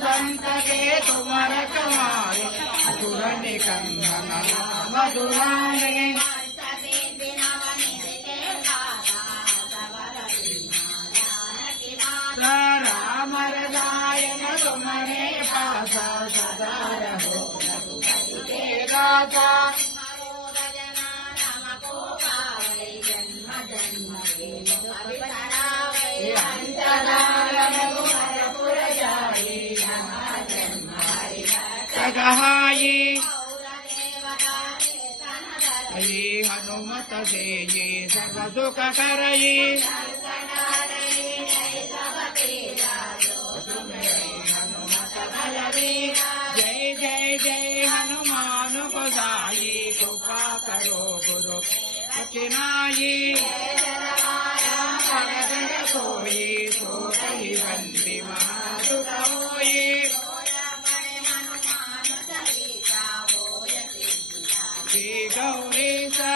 సంతతే కుమర కుమారి అధురణి కందన మధురాణి సహాయి అయి హనుమత జయ సర్వ దుఃఖ కరయి जय जय जय हनुमान बधाई कृपा करो गुरु सचनाई सोई सो कही बंदी महादुख होई श्री गौरी सा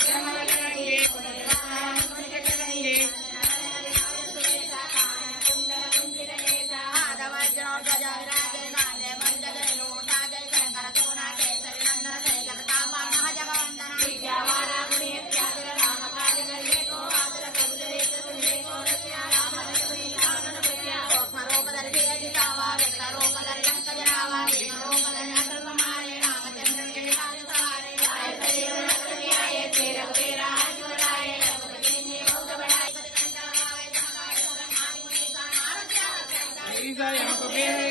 Thank you. Isa Jacobin.